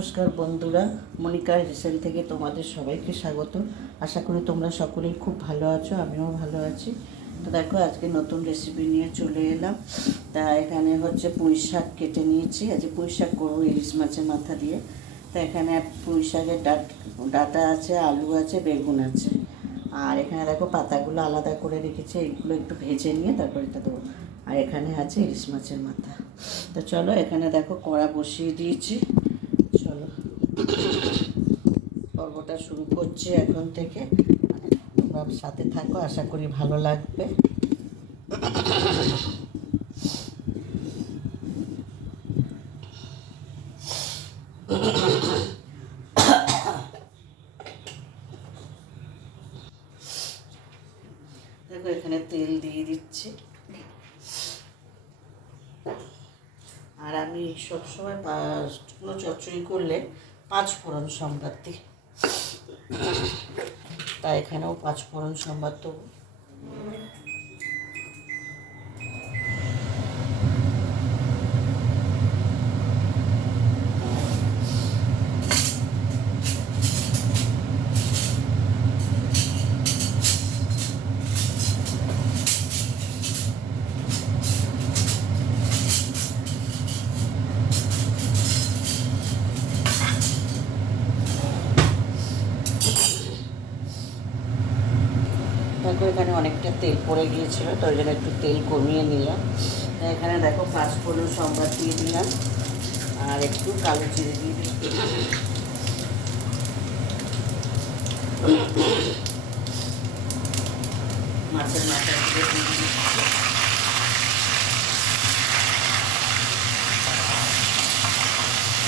নমস্কার বন্ধুরা, মনিকার রেসিপি থেকে তোমাদের সবাইকে স্বাগত। আশা করি তোমরা সকলেই খুব ভালো আছো, আমিও ভালো আছি। তো দেখো, আজকে নতুন রেসিপি নিয়ে চলে এলাম। তা এখানে হচ্ছে পুঁই শাক কেটে নিয়েছি। আজকে পুঁই শাক করবো ইলিশ মাছের মাথা দিয়ে। তা এখানে পুঁই শাকের ডাটা আছে, আলু আছে, বেগুন আছে। আর এখানে দেখো পাতাগুলো আলাদা করে রেখেছি, এইগুলো একটু ভেজে নিয়ে তারপর এটা দেবো। আর এখানে আছে ইলিশ মাছের মাথা। তো চলো, এখানে দেখো কড়া বসিয়ে দিয়েছি। চলো পর্বটা শুরু করছি এখন থেকে। তোমরা সাথে থাকো, আশা করি ভালো লাগবে। দেখো, এখানে তেল দিয়ে দিচ্ছি। আর আমি সবসময় কোনো চচ্চড়ি করলে 5 ফোড়ন সম্বাদ দিই, তাই এখানেও 5 ফোড়ন সম্বাদ দেবো। দেখো, এখানে অনেকটা তেল পড়ে গিয়েছিল, তো ওই জন্য একটু তেল কমিয়ে নিলাম। এখানে দেখো 5 ফোড়ন সম্বাদ দিয়ে দিলাম, আর একটু কালো জিরে দিয়ে দিলাম। মাছের মাথা দিয়ে দিচ্ছি।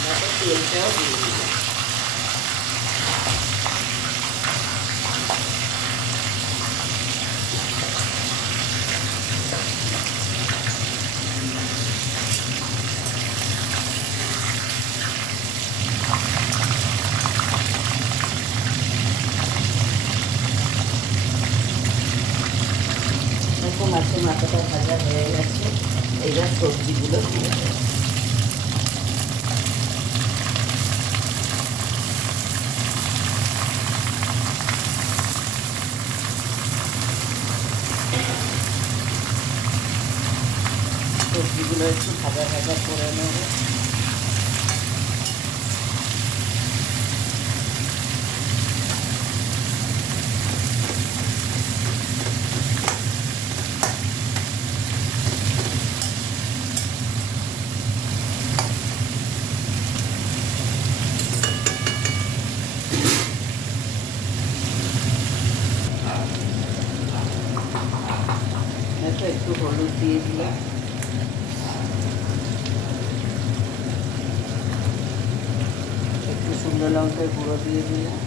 দেখো, তেলটাও দিয়ে দিলাম। দেখো, মাছের মাথাটা ভাজা হয়ে গেছে। এইবার সবজিগুলো দিয়ে দেবো। সবজিগুলো একটু ভাজা ভাজা করে নেব। দেখো, একটু হলুদ দিয়ে দিলাম, একটু শুকনো লঙ্কার গুঁড়ো দিয়ে দিলাম,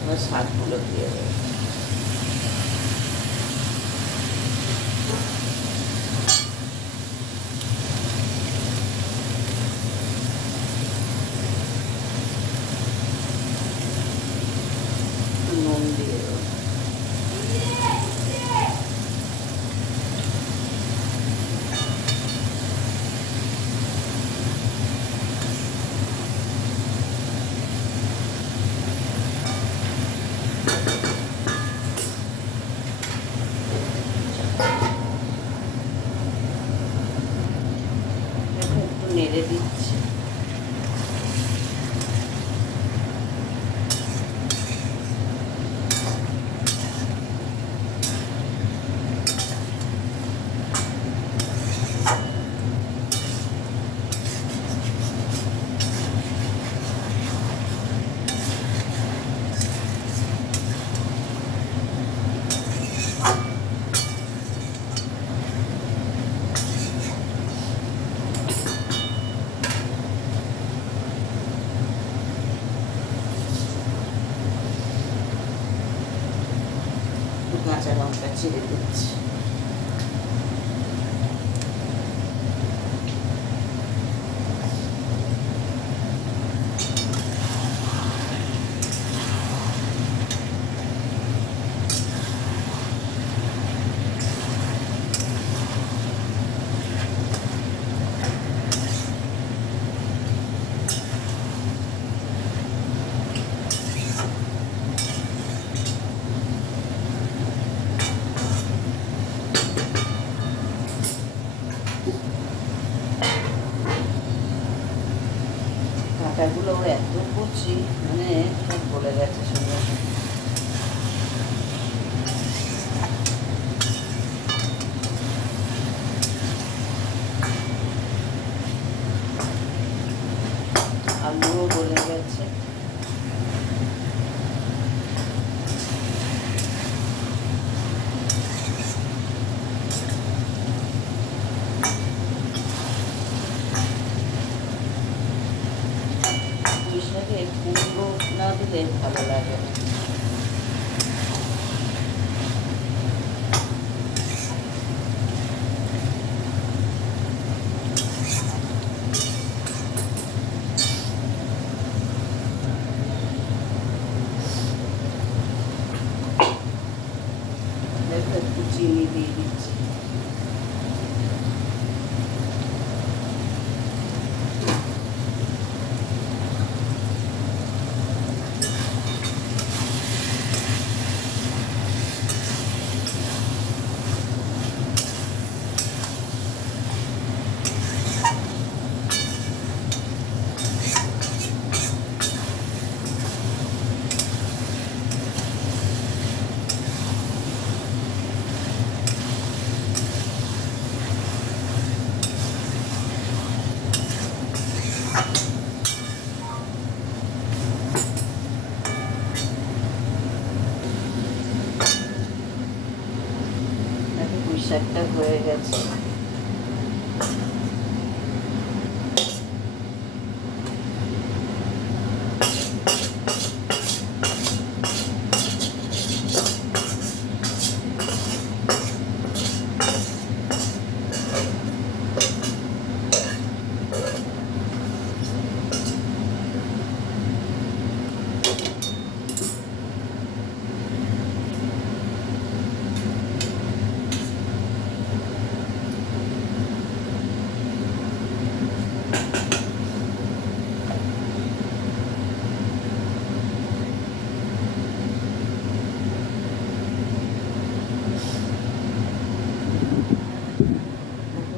এবার শাকগুলো দিয়ে দেবো। নুন দিয়ে দেবো। একটু নেড়ে দিচ্ছি। কাঁচা লঙ্কা চিড়ে দিচ্ছি। আটাগুলো এত কচি, মানে সব বলে গেছে সঙ্গে সঙ্গে। আলুও গলে গেছে। পুঁইশাকে কুমড়ো না দিলে ভালো লাগে না। একটু চিনি দিয়ে দিচ্ছি। পুঁইশাকটা হয়ে গেছে।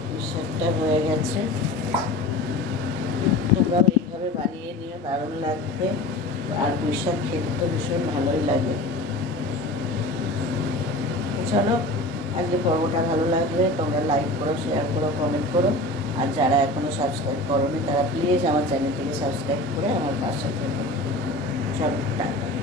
পুঁইশাকটা হয়ে গেছে। তোমরা এইভাবে বানিয়ে নিও, দারুণ লাগবে। আর পুঁইশাক খেতে তো ভীষণ ভালোই লাগে। চলো, আজকে পর্বটা ভালো লাগলে তোমরা লাইক করো, শেয়ার করো, কমেন্ট করো। আর যারা এখনও সাবস্ক্রাইব করোনি তারা প্লিজ আমার চ্যানেলটিকে সাবস্ক্রাইব করে আমার পাশে থেকো। চলো, টাটা।